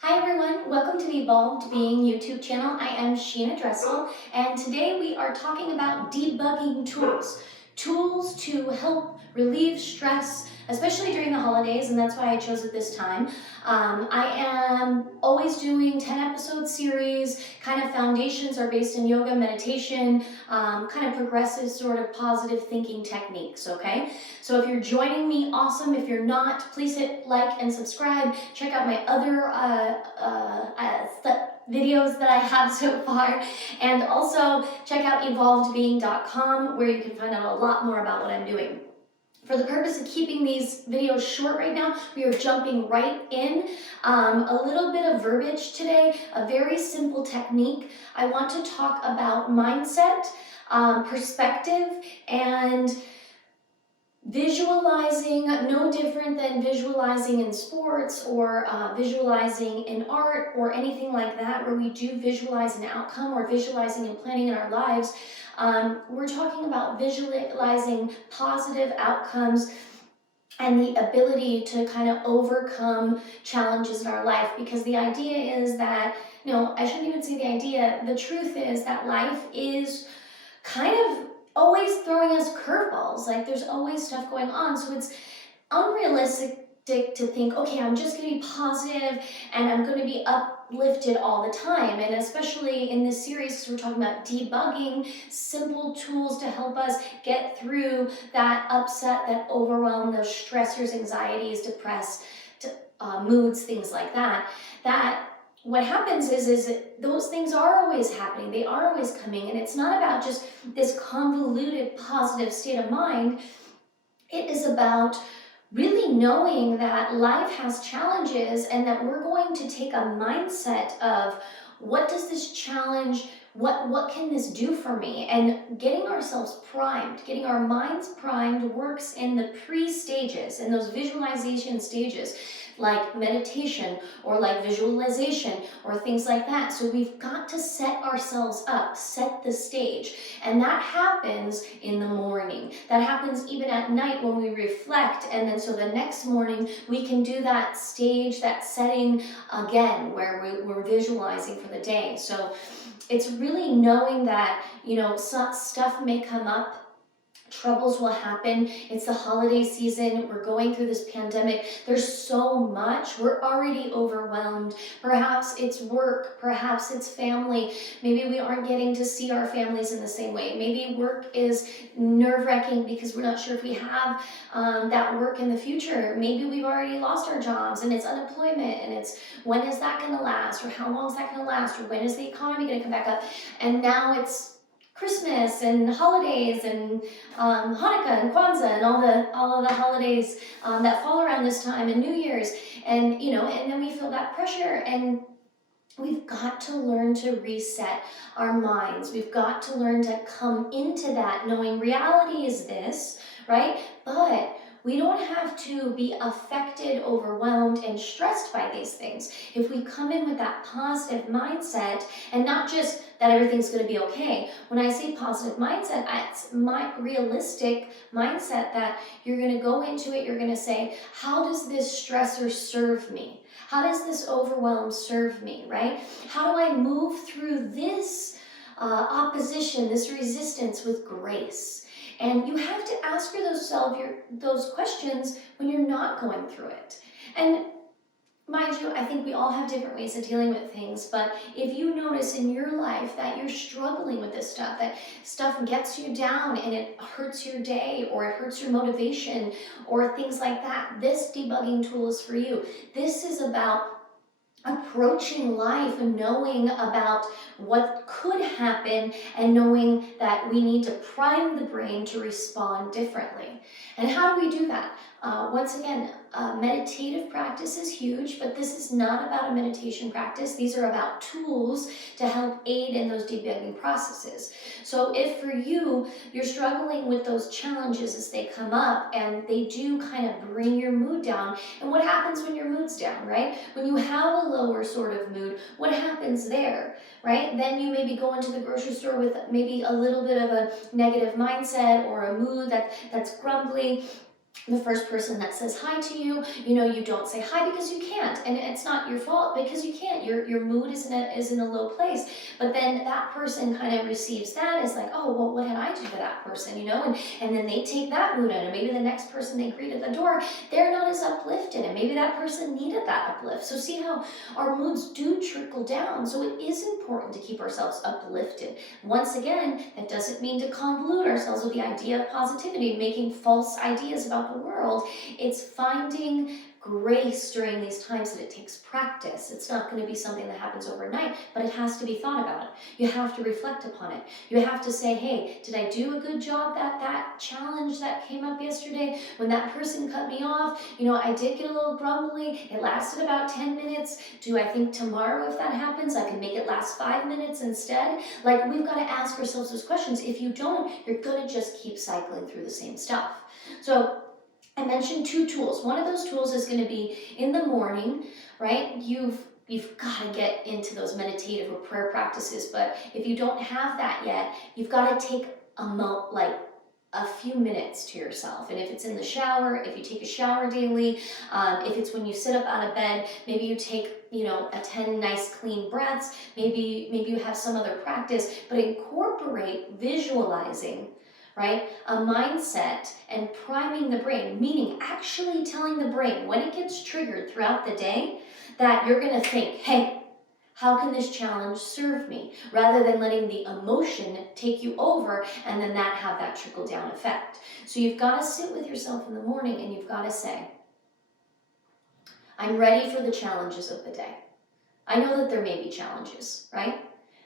Hi everyone, welcome to the Evolved Being YouTube channel. I am Sheena Dressel, and today we are talking about debugging tools. Tools to help relieve stress, especially during the holidays, and that's why I chose it this time. I am always doing 10 episode series, kind of foundations are based in yoga, meditation, kind of progressive sort of positive thinking techniques, okay? So if you're joining me, awesome. If you're not, please hit like and subscribe. Check out my other videos that I have so far. And also check out evolvedbeing.com where you can find out a lot more about what I'm doing. For the purpose of keeping these videos short right now, we are jumping right in. A little bit of verbiage today, a very simple technique. I want to talk about mindset, perspective, and visualizing, no different than visualizing in sports or visualizing in art or anything like that, where we do visualize an outcome or visualizing and planning in our lives. We're talking about visualizing positive outcomes and the ability to kind of overcome challenges in our life, because the idea is that, I shouldn't even say the idea, the truth is that life is kind of always throwing us curveballs. Like there's always stuff going on. So it's unrealistic to think, okay, I'm just going to be positive and I'm going to be uplifted all the time. And especially in this series, because we're talking about debugging, simple tools to help us get through that upset, that overwhelm, those stressors, anxieties, depressed moods, things like that. What happens is those things are always happening. They are always coming. And it's not about just this convoluted positive state of mind. It is about really knowing that life has challenges and that we're going to take a mindset of what does this challenge, what can this do for me? And getting ourselves primed, getting our minds primed works in the pre-stages, in those visualization stages, like meditation or like visualization or things like that. So we've got to set ourselves up, set the stage. And that happens in the morning. That happens even at night when we reflect. And then so the next morning we can do that stage, that setting again, where we're visualizing for the day. So it's really knowing that, stuff may come up, troubles will happen. It's the holiday season. We're going through this pandemic. There's so much. We're already overwhelmed. Perhaps it's work. Perhaps it's family. Maybe we aren't getting to see our families in the same way. Maybe work is nerve-wracking because we're not sure if we have that work in the future. Maybe we've already lost our jobs and it's unemployment and it's when is that going to last, or how long is that going to last, or when is the economy going to come back up? And now it's Christmas and holidays and Hanukkah and Kwanzaa and all of the holidays that fall around this time, and New Year's, and and then we feel that pressure, and we've got to learn to reset our minds. We've got to learn to come into that knowing reality is this, right? But we don't have to be affected, overwhelmed, and stressed by these things. If we come in with that positive mindset, and not just that everything's going to be okay. When I say positive mindset, it's my realistic mindset that you're going to go into it, you're going to say, how does this stressor serve me? How does this overwhelm serve me, right? How do I move through this opposition, this resistance with grace? And you have to ask yourself those questions when you're not going through it. And mind you, I think we all have different ways of dealing with things, but if you notice in your life that you're struggling with this stuff, that stuff gets you down and it hurts your day or it hurts your motivation or things like that, this debugging tool is for you. This is about approaching life and knowing about what could happen and knowing that we need to prime the brain to respond differently. And how do we do that? Once again, meditative practice is huge, but this is not about a meditation practice. These are about tools to help aid in those debugging processes. So if for you, you're struggling with those challenges as they come up and they do kind of bring your mood down, and what happens when your mood's down, right? When you have a lower sort of mood, what happens there, right? Then you maybe go into the grocery store with maybe a little bit of a negative mindset or a mood that's grumbly. the first person that says hi to you, you know, you don't say hi because you can't, and it's not your fault because you can't. Your mood is in a low place. But then that person kind of receives that as like, oh, well, what did I do to that person, you know? And then they take that mood on, and maybe the next person they greet at the door, they're not as uplifted, and maybe that person needed that uplift. So see how our moods do trickle down. So it is important to keep ourselves uplifted. Once again, that doesn't mean to convolute ourselves with the idea of positivity, making false ideas about the world. It's finding grace during these times, that it takes practice. It's not going to be something that happens overnight, but it has to be thought about. You have to reflect upon it. You have to say, hey, did I do a good job at that challenge that came up yesterday? When that person cut me off, you know, I did get a little grumbly. It lasted about 10 minutes. Do I think tomorrow, if that happens, I can make it last 5 minutes instead? Like, we've got to ask ourselves those questions. If you don't, you're going to just keep cycling through the same stuff. So I mentioned 2 tools. One of those tools is going to be in the morning, right? You've got to get into those meditative or prayer practices, but if you don't have that yet, you've got to take a few minutes to yourself. And if it's in the shower, if you take a shower daily, if it's when you sit up out of bed, maybe you take, you know, a 10 nice clean breaths, maybe you have some other practice, but incorporate visualizing, right? A mindset and priming the brain, meaning actually telling the brain when it gets triggered throughout the day that you're going to think, hey, how can this challenge serve me? Rather than letting the emotion take you over and then that have that trickle down effect. So you've got to sit with yourself in the morning and you've got to say, I'm ready for the challenges of the day. I know that there may be challenges, right?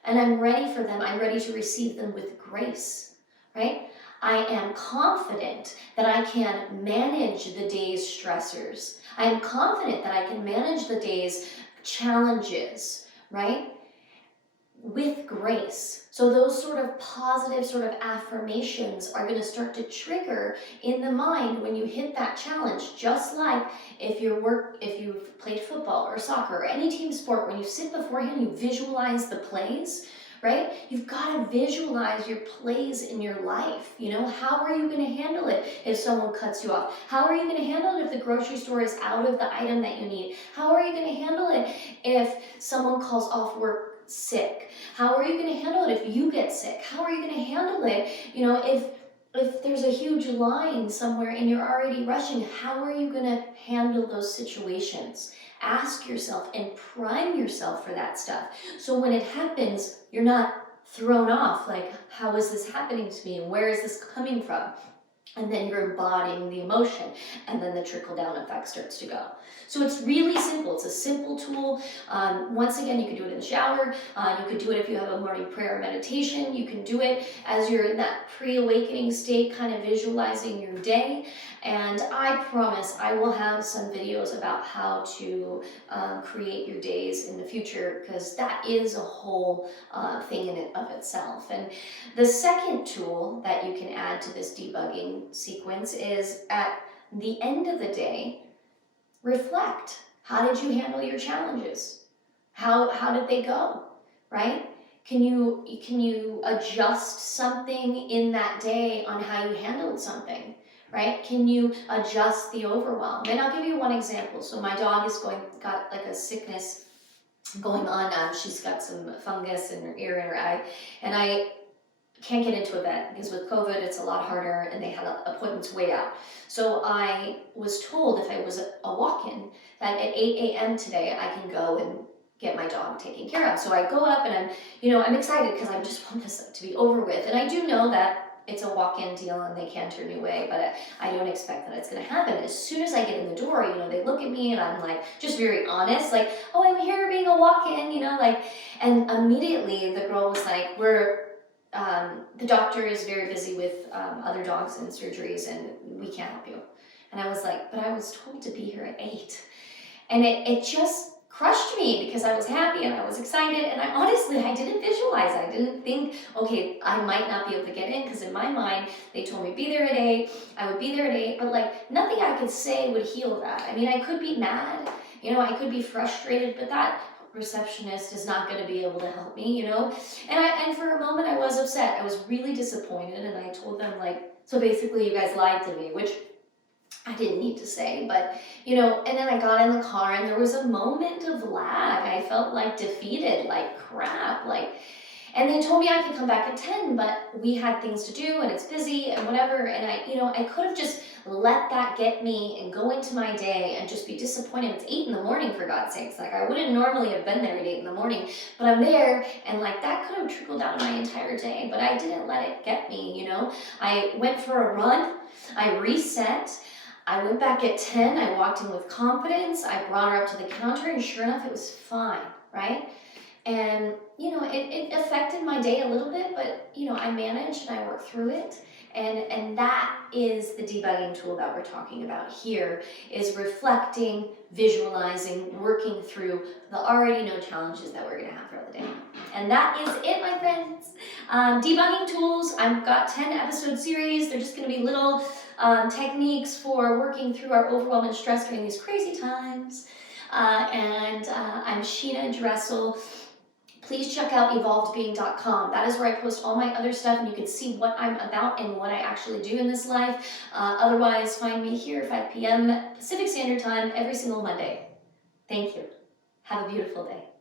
And I'm ready for them. I'm ready to receive them with grace, right? I am confident that I can manage the day's stressors. I am confident that I can manage the day's challenges, right? With grace. So those sort of positive sort of affirmations are going to start to trigger in the mind when you hit that challenge. Just like if you've played football or soccer or any team sport, when you sit beforehand, you visualize the plays, right? You've got to visualize your plays in your life. You know, how are you going to handle it if someone cuts you off? How are you going to handle it if the grocery store is out of the item that you need? How are you going to handle it if someone calls off work sick? How are you going to handle it if you get sick? How are you going to handle it, you know, if there's a huge line somewhere and you're already rushing? How are you going to handle those situations? Ask yourself and prime yourself for that stuff. So when it happens, you're not thrown off, like, how is this happening to me? And where is this coming from? And then you're embodying the emotion, and then the trickle-down effect starts to go. So it's really simple. It's a simple tool. Once again, you can do it in the shower. You could do it if you have a morning prayer or meditation. You can do it as you're in that pre-awakening state, kind of visualizing your day. And I promise I will have some videos about how to create your days in the future, because that is a whole thing in and of itself. And the second tool that you can add to this debugging sequence is, at the end of the day, reflect. How did you handle your challenges? How did they go, right? Can you adjust something in that day on how you handled something, right? Can you adjust the overwhelm? And I'll give you one example. So my dog got like a sickness going on. She's got some fungus in her ear and her eye, and I can't get into a vet because with COVID it's a lot harder, and they had appointments way out. So I was told if I was a walk-in that at 8 a.m. today I can go and get my dog taken care of. So I go up and I'm excited because I just want this to be over with. And I do know that it's a walk-in deal and they can turn me away, but I don't expect that it's going to happen. As soon as I get in the door, they look at me and I'm like, just very honest, like, oh, I'm here being a walk-in, and immediately the girl was like, the doctor is very busy with other dogs and surgeries, and we can't help you. And I was like, but I was told to be here at 8. And it just crushed me because I was happy and I was excited, and I didn't visualize. I didn't think, okay, I might not be able to get in, because in my mind, they told me be there at 8, I would be there at 8, but nothing I could say would heal that. I could be mad, I could be frustrated, but that receptionist is not going to be able to help me, and for a moment I was upset. I was really disappointed, and I told them, so basically you guys lied to me, which I didn't need to say, but you know, and then I got in the car and there was a moment of lag. I felt like defeated, like crap, like, and they told me I could come back at 10, but we had things to do and it's busy and whatever. And I, you know, I could have just let that get me and go into my day and just be disappointed. It's 8 in the morning, for God's sakes. Like, I wouldn't normally have been there at 8 in the morning, but I'm there, and like that could have trickled out of my entire day, but I didn't let it get me, you know. I went for a run, I reset. I went back at 10, I walked in with confidence, I brought her up to the counter, and sure enough, it was fine, right? And, you know, it affected my day a little bit, but, you know, I managed and I worked through it. And that is the debugging tool that we're talking about here, is reflecting, visualizing, working through the already known challenges that we're going to have throughout the day. And that is it, my friends. Debugging tools, I've got 10 episode series. They're just going to be little techniques for working through our overwhelm and stress during these crazy times. I'm Sheena Dressel. Please check out evolvedbeing.com. That is where I post all my other stuff, and you can see what I'm about and what I actually do in this life. Otherwise, find me here 5 p.m. Pacific Standard Time every single Monday. Thank you. Have a beautiful day.